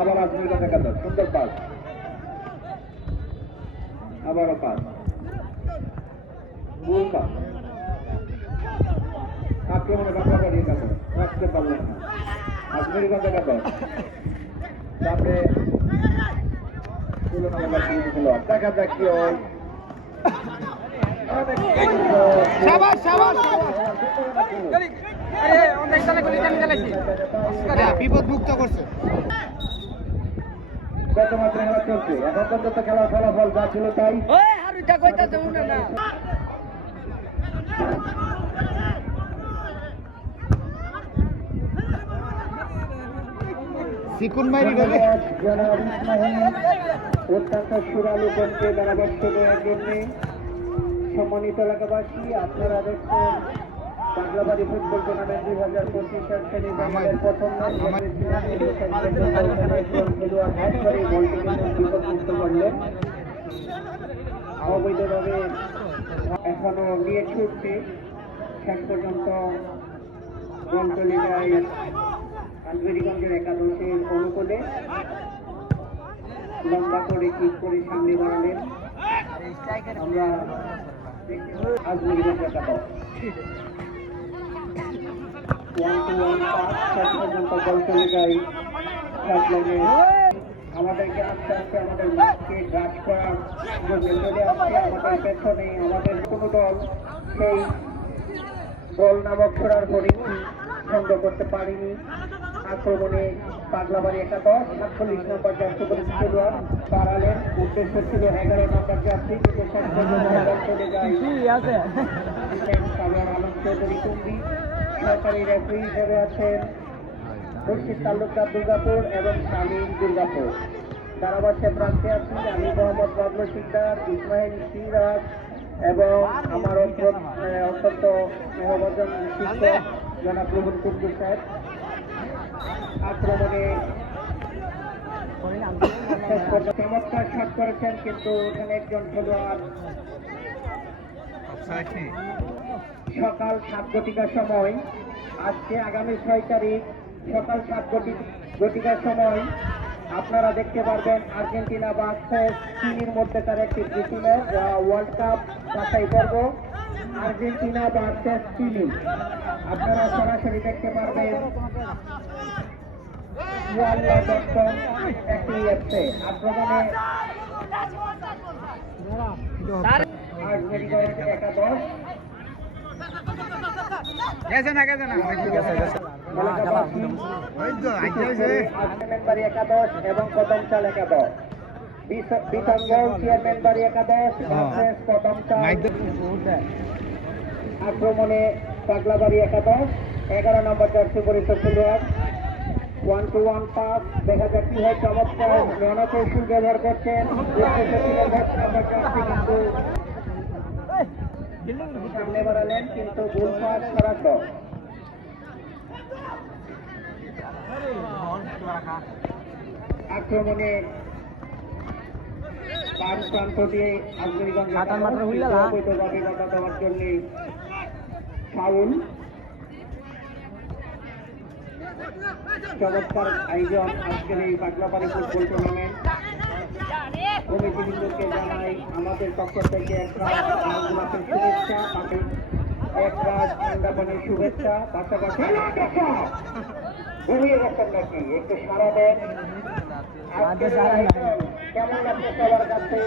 আবার আজমির কথা সুন্দর পাস। আবারও পাস। ভুল পাস। আক্রমণে বাঁকা বাড়িয়ে কাটো রাখতে পারলেন না। আজমির কথা কাটো তারপরে তুলনা বাকি হলো দেখা যাক কি হয়। শাবাশ, শাবাশ, আরে অনেক তালে করে জানি চালাইছি। বিপদ মুক্ত করছে। কত মাত্রা খেলা চলছে। এখন পর্যন্ত খেলার ফলাফল যা ছিল তাই। ওই হারুটা কইতাছে উনা না। সিকুন মাইরি গেলে। অত্যন্ত সুরালু কণ্ঠে ধারাভাষ্য দেওয়ার জন্য সম্মানিত এলাকাবাসী আপনারা দেখছেন পাগলাবাড়ি ফুটবল টুর্নামেন্ট দুই হাজার পঁচিশ শ্রেণির প্রথম অবৈধভাবে এখনও নিয়ে ছুটছে। শেষ পর্যন্ত বলটলিটায় আঞ্জুরিগঞ্জের একাদশের অনুকূলে লম্বা করে ঠিক করে সামনে বাড়ালেন। আমরা আজমিরগঞ্জ একাদশ। ওয়ান, টু শেষ পর্যন্ত বলটলিটায় সাতলাইনে আমাদেরকে আস্তে আস্তে আমাদের মাঠকে গ্রাস করার জন্য চলে আসছে আমাদের পেছনে আমাদের কোনো দল সেই বল নামক ছোড়ার পরিণতি সংগ্রহ করতে পারেনি। আক্রমণে পাগলাবাড়ি একাদশ সাতচল্লিশ নম্বর জাতীয় করে খেলোয়াড় পাড়ালেন উদ্দেশ্য ছিল এগারো নম্বর পর্যন্ত চলে যায়। আলম চৌধুরী কুম্বি সরকারি রেফারি হিসেবে আছেন। মুর্শিদ তালুকদার দুর্গাপুর এবং শামীম দুর্গাপুর। ধারাভাষ্যে প্রান্তে আছি আমি মোহাম্মদ বাবলু সিকদার, ইসমাইল সিরাজ এবং আমার অত্যন্ত মেহবজন শিক্ষক জনাব রুহুল কুদ্দুর সাহেব। আক্রমণে চমৎকার শট করেছেন, কিন্তু এখানে একজন খেলোয়াড় সকাল সাত ঘটিকার সময়, আজকে আগামী ছয় তারিখ সকাল সাত ঘটি ঘটিকার সময় আপনারা দেখতে পারবেন আর্জেন্টিনা ভার্সেস চিলির মধ্যে তার একটি প্রীতি ম্যাচ ওয়ার্ল্ড কাপ বাছাই পর্ব। আর্জেন্টিনা ভার্সেস চিলি আপনারা সরাসরি দেখতে পারবেন একটি অ্যাপসে আক্রমণে একাদশ। গেছে না গেছে না। চেয়ারম্যান বাড়ি একাদশ এবং কদম একাদশ। বিসঙ্গল চেয়ারম্যান বাড়ি একাদশ ভার্সেস আক্রমণে পাগলাবাড়ি একাদশ এগারো নম্বর জার্সি পরিষদ ওয়ান টু ওয়ান পাস দেখা যাক কি হয় চমৎকার। রণকৌশল ব্যবহার করছেন কিন্তু সামনে বাড়ালেন কিন্তু ভুল পাস সরাসরি আক্রমণে বাম প্রান্ত দিয়ে হুইলা অবৈধভাবে বাধা দেওয়ার জন্য ফাউল। চমৎকার আয়োজন আজকের এই পাগলাপাড়ি ফুটবল টুর্নামেন্ট। জানাই আমাদের পক্ষ থেকে একটা আন্দোলনের শুভেচ্ছা তাকে একটা আন্দামানের শুভেচ্ছা পাশাপাশি ঘুমিয়ে গেছেন নাকি? একটু সারা দেন। আজকের এই আয়োজন কেমন লাগছে সবার কাছে?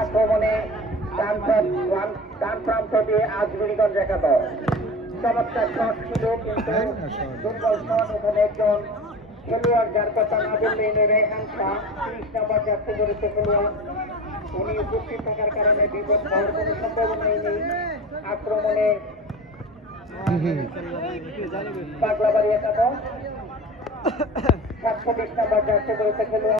আক্রমণে ডান প্রান্ত ডান- ডান প্রান্ত দিয়ে আজমিরিগঞ্জ একাদশ চমৎকার শট ছিল কিন্তু দুর্বল শট এখানে একজন খেলোয়াড় যার কথা না বললে রেহান শাহ তিরিশ নম্বর যাত্রী গরিত খেলোয়াড় উনি উপস্থিত থাকার কারণে বিপদ হওয়ার কোনো সম্ভাবনাই নেই। আক্রমণে পাগলাবাড়ি একাদশ সাতচল্লিশ নম্বর যাত্রী গরিত খেলোয়াড়